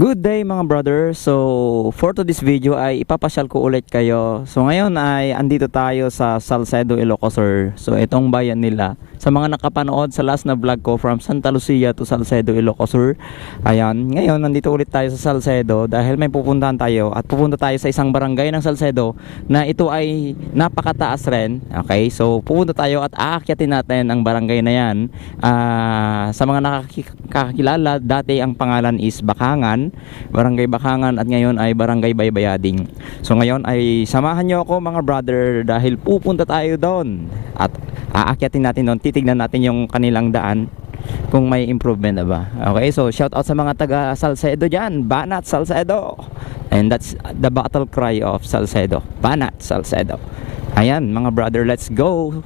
Good day mga brother. So for today's video ay ipapasyal ko ulit kayo. So ngayon ay andito tayo sa Salcedo, Ilocos Sur. So itong bayan nila. Sa mga nakapanood sa last na vlog ko from Santa Lucia to Salcedo, Ilocos Sur. Ayan, ngayon nandito ulit tayo sa Salcedo dahil may pupuntahan tayo at pupunta tayo sa isang barangay ng Salcedo na ito ay napakataas rin. Okay, so pupunta tayo at aakyatin natin ang barangay na yan. Sa mga nakakilala, dati ang pangalan is Bakangan, Barangay Bakangan, at ngayon ay Barangay Baybayading. So ngayon ay samahan nyo ako mga brother dahil pupunta tayo doon at aakyatin natin doon, titignan natin yung kanilang daan kung may improvement na ba. Okay, so shout out sa mga taga Salcedo dyan, Banat Salcedo, and that's the battle cry of Salcedo, Banat Salcedo. Ayan mga brother, let's go.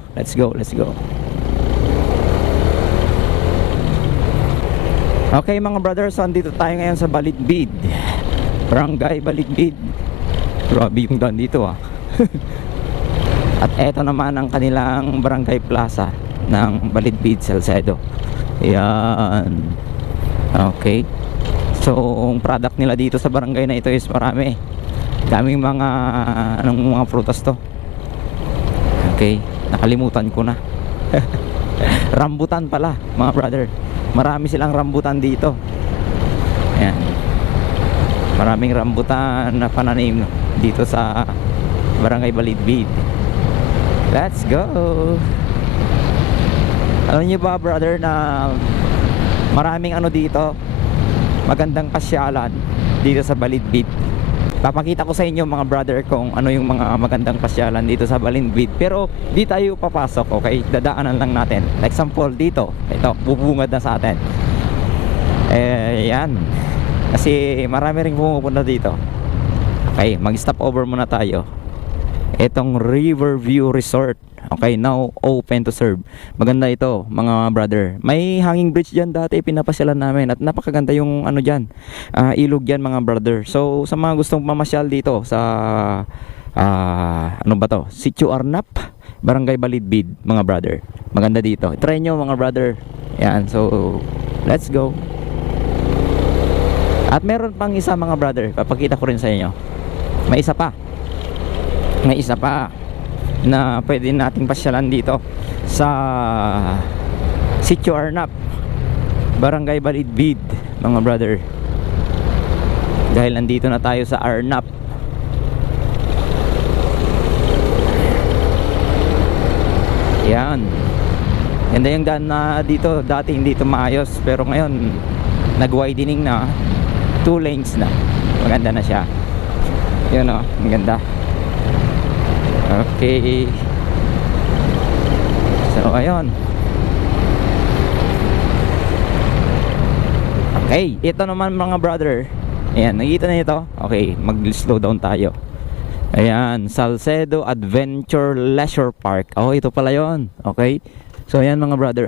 Okay mga brothers, so andito tayo ngayon sa Balitbid, Barangay Balitbid. Grabe yung daan dito At eto naman ang kanilang barangay plaza ng Balitbid, Salcedo. Yan. Okay. So ang product nila dito sa barangay na ito is marami. Daming mga mga prutas to. Okay, nakalimutan ko na. Rambutan pala mga brother. Marami silang rambutan dito. Ayan. Maraming rambutan na pananim dito sa Barangay Balitbid. Let's go. Alam niyo ba brother na maraming dito, magandang pasyalan dito sa Balitbid. Papakita ko sa inyo mga brother kung ano yung mga magandang pasyalan dito sa Balitbid. Pero di tayo papasok, okay? Dadaanan lang natin. Like example dito, ito, bubungad na sa atin. Yan. Kasi marami ring pumupunta dito. Okay, mag-stop over muna tayo. Itong Riverview Resort, okay, now open to serve. Maganda ito mga brother. May hanging bridge dyan dati, pinapasyalan namin. At napakaganda yung dyan, ilog dyan mga brother. So sa mga gustong mamasyal dito sa ano ba to, Sitio Arnap, Barangay Balitbid mga brother. Maganda dito, try nyo mga brother. Yan, so let's go. At meron pang isa mga brother, papakita ko rin sa inyo. May isa pa na pwede nating pasyalan dito sa Sitio Arnap, Barangay Balitbid mga brother. Dahil nandito na tayo sa Arnap. Yan. Ganda yung daan na dito. Dati hindi ito maayos, pero ngayon nag-widening na, 2 lanes na. Maganda na siya. Yun maganda. Okay. So ayun. Okay, ito naman mga brother. Ayan, nakita na ito. Okay, mag-slow down tayo. Ayan, Salcedo Adventure Leisure Park. Oh, ito pala yon. Okay. So ayan mga brother,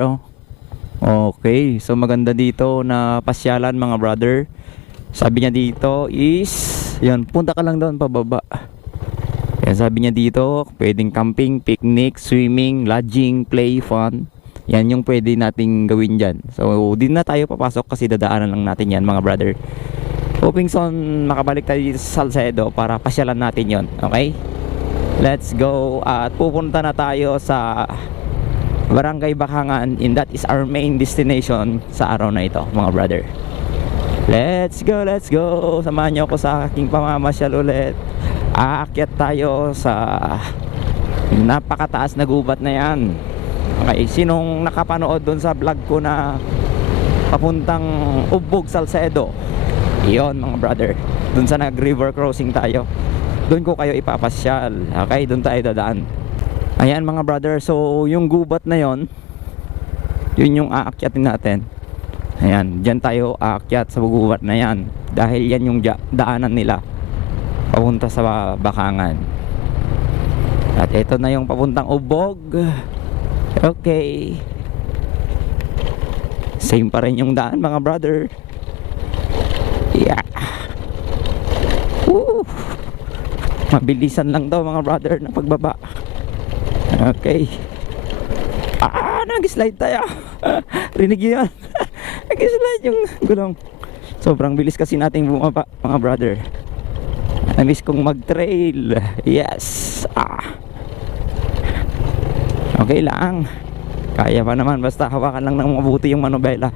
okay, so maganda dito na pasyalan mga brother. Sabi niya dito is, yun, punta ka lang doon pababa. Yan, sabi niya dito, pwedeng camping, picnic, swimming, lodging, play, fun. Yan yung pwede nating gawin dyan. So, di na tayo papasok kasi dadaanan lang natin yan mga brother. Hoping son makabalik tayo dito sa Salcedo para pasyalan natin yon. Okay? Let's go. At pupunta na tayo sa Barangay Bakangan, and that is our main destination sa araw na ito mga brother. Let's go. Samahan niyo ako sa aking pamamasyal ulit. Aakyat tayo sa napakataas na gubat na yan. Okay, sinong nakapanood doon sa vlog ko na papuntang Ubog, Salcedo, yon mga brother, doon sa nag-river crossing tayo, doon ko kayo ipapasyal. Okay, doon tayo dadaan. Ayan mga brother, so yung gubat na yon, yun yung aakyatin natin. Ayan, dyan tayo aakyat sa gubat na yan, dahil yan yung daanan nila papunta sa Bakangan. At ito na yung papuntang Ubog. Okay, same pa rin yung daan mga brother. Yeah. Woo. Mabilisan lang daw mga brother na pagbaba. Okay. Nag-slide tayo. Rinig yun. Nag-slide yung gulong. So Sobrang bilis kasi nating bumaba, mga brother. Na-miss kong mag-trail. Yes. Okay lang. Kaya pa naman, basta hawakan lang ng mabuti yung manubela.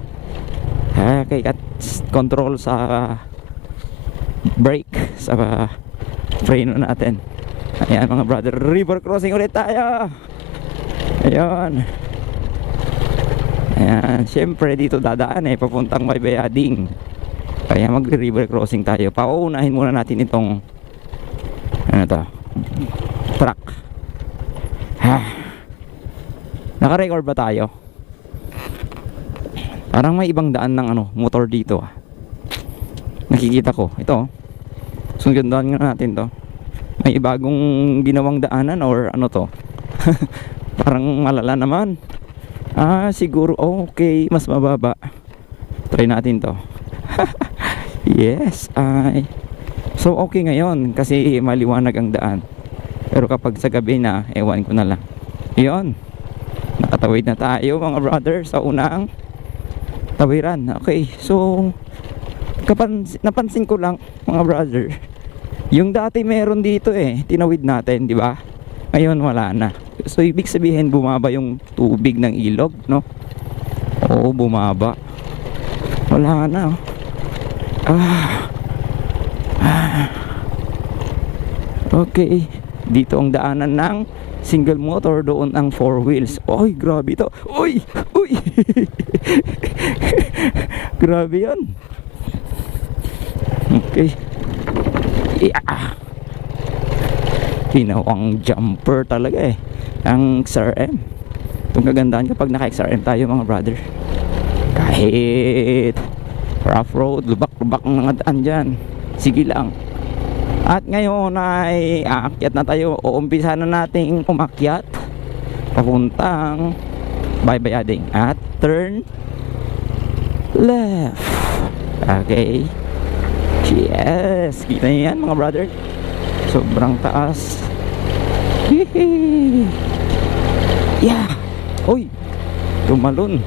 Okay, at control sa brake, sa freno natin. Ayan mga brother, river crossing ulit tayo. Ayan. Ayan, syempre dito dadaan papuntang Baybayading. Kaya mag-river crossing tayo. Pauunahin muna natin itong ano to, truck. Naka-record ba tayo? Parang may ibang daan ng motor dito. Nakikita ko. Ito. Sundan nga natin to. May bagong ginawang daanan or ano to. Parang malala naman. Siguro okay, mas mababa. Try natin to. Yes, so okay ngayon kasi maliwanag ang daan. Pero kapag sa gabi na, ewan ko na lang. Yun. Nakatawid na tayo mga brother sa unang tawiran. Okay, so napansin ko lang mga brother, yung dati meron dito tinawid natin, di ba? Ngayon wala na. So ibig sabihin bumaba yung tubig ng ilog, no? Oo, bumaba. Wala na. Okay, dito ang daanan ng single motor, doon ang 4 wheels. Oy, grabe to. Uy! Grabe yan. Okay. Pinawang jumper talaga ang XRM. Itong kagandahan kapag naka-XRM tayo mga brother. Kahit rough road, lubak-lubak ang mga daan dyan, sige lang. At ngayon ay aakyat na tayo. Uumpisa na nating umakyat papuntang Baybayading. At turn left. Okay. Yes. Kita niyo yan mga brother. Sobrang taas. Hihi. Yeah. Uy, tumalon.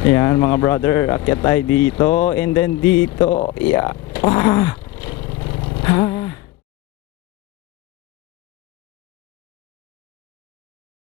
Ayan mga brother, akyat tayo dito. And then dito. Yeah.